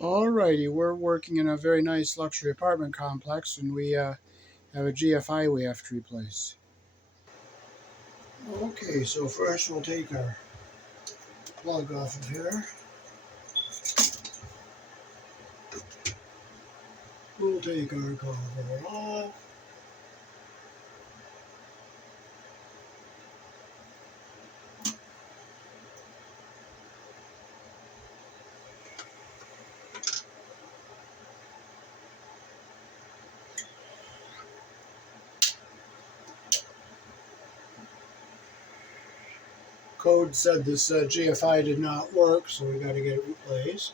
Alrighty, we're working in a very nice luxury apartment complex, and we have a GFI we have to replace. Okay, so first we'll take our plug off of here. We'll take our cover off. Code said this GFI did not work, so we got to get it replaced.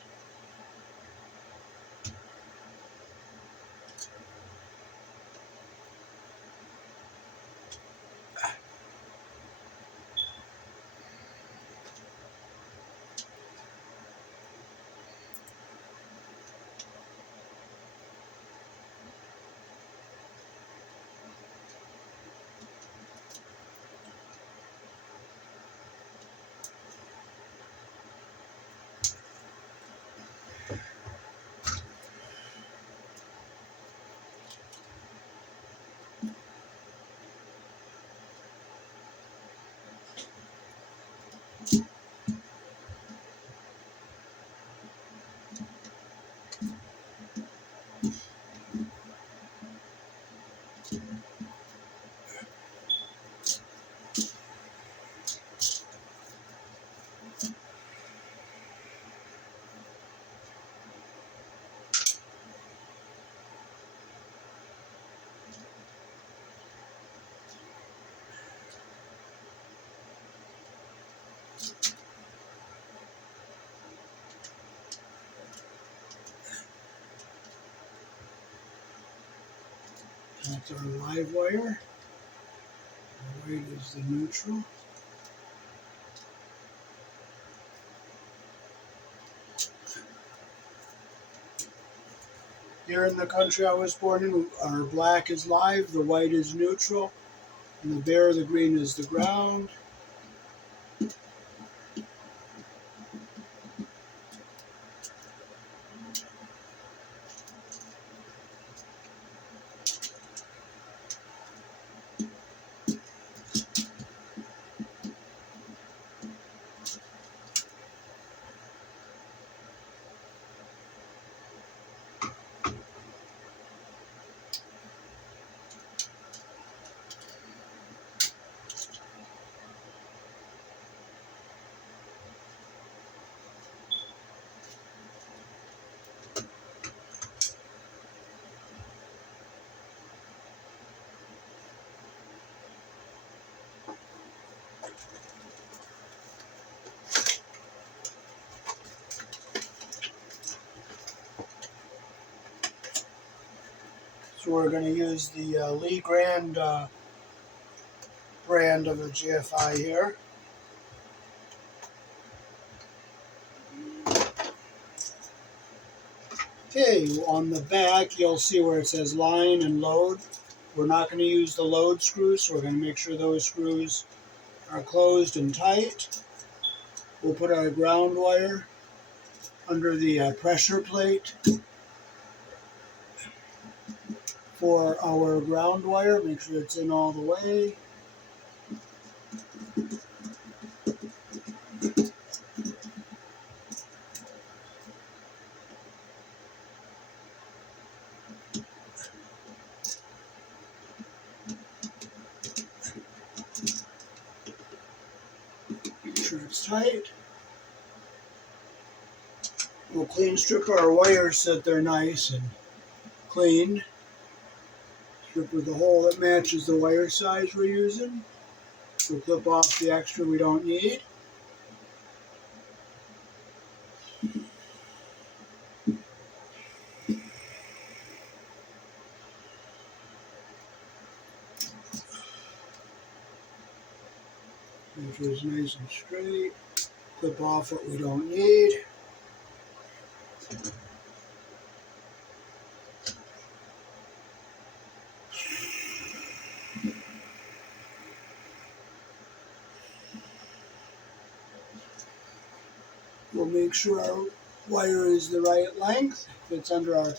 That's our live wire. The white is the neutral. Here in the country I was born in, our black is live, the white is neutral, and the bare, the green is the ground. So we're going to use the Lee Grand brand of a GFI here. Okay, on the back you'll see where it says line and load. We're not going to use the load screws, so we're going to make sure those screws are closed and tight. We'll put our ground wire under the pressure plate for our ground wire. Make sure it's in all the way. Make sure it's tight. We'll clean strip our wires so that they're nice and clean. Strip with a hole that matches the wire size we're using. We'll clip off the extra we don't need. Make sure it's nice and straight. Clip off what we don't need. We'll make sure our wire is the right length, fits under our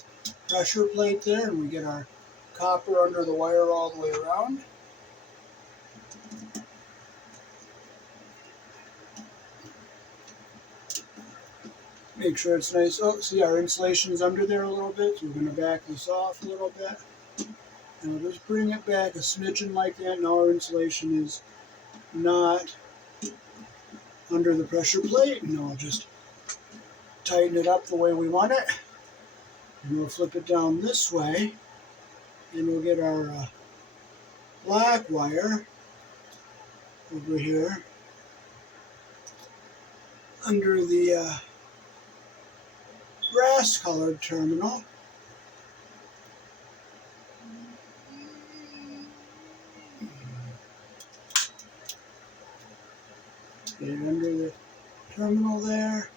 pressure plate there, and we get our copper under the wire all the way around. Make sure it's nice. Oh, see, our insulation is under there a little bit, so we're going to back this off a little bit. And we'll just bring it back a smidgen like that. Now our insulation is not under the pressure plate. And I'll just tighten it up the way we want it. And we'll flip it down this way. And we'll get our black wire over here under the brass colored terminal. Get it under the terminal there.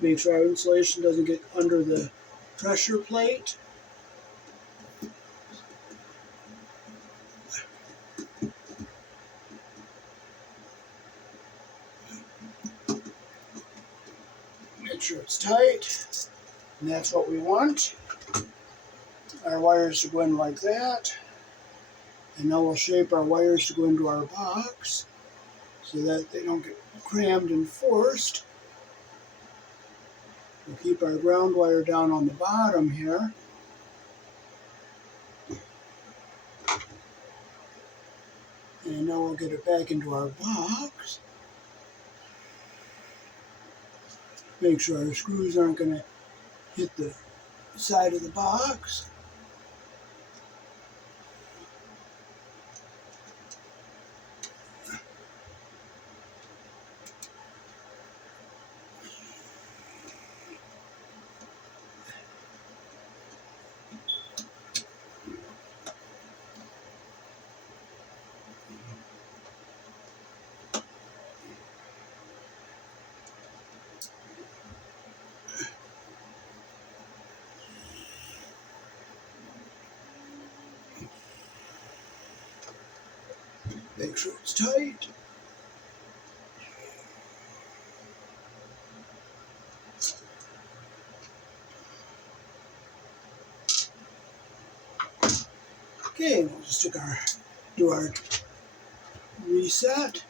Make sure our insulation doesn't get under the pressure plate. Make sure it's tight. And that's what we want. Our wires to go in like that. And now we'll shape our wires to go into our box so that they don't get crammed and forced. We'll keep our ground wire down on the bottom here. And now we'll get it back into our box. Make sure our screws aren't going to hit the side of the box. Make sure it's tight. Okay, we'll just do our reset.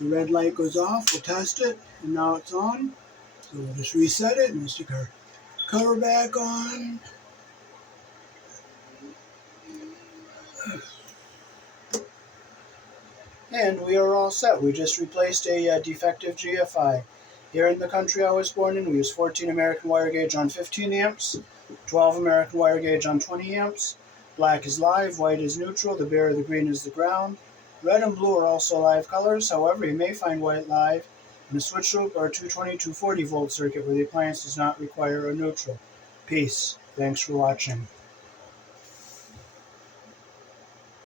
The red light goes off, we'll test it, and now it's on. So we'll just reset it and we'll stick our cover back on. And we are all set. We just replaced a defective GFI. Here in the country I was born in, we use 14 American wire gauge on 15 amps, 12 American wire gauge on 20 amps. Black is live, white is neutral, the bare or the green is the ground. Red and blue are also live colors. However, you may find white live in a switch loop or a 220-240 volt circuit where the appliance does not require a neutral. Peace. Thanks for watching.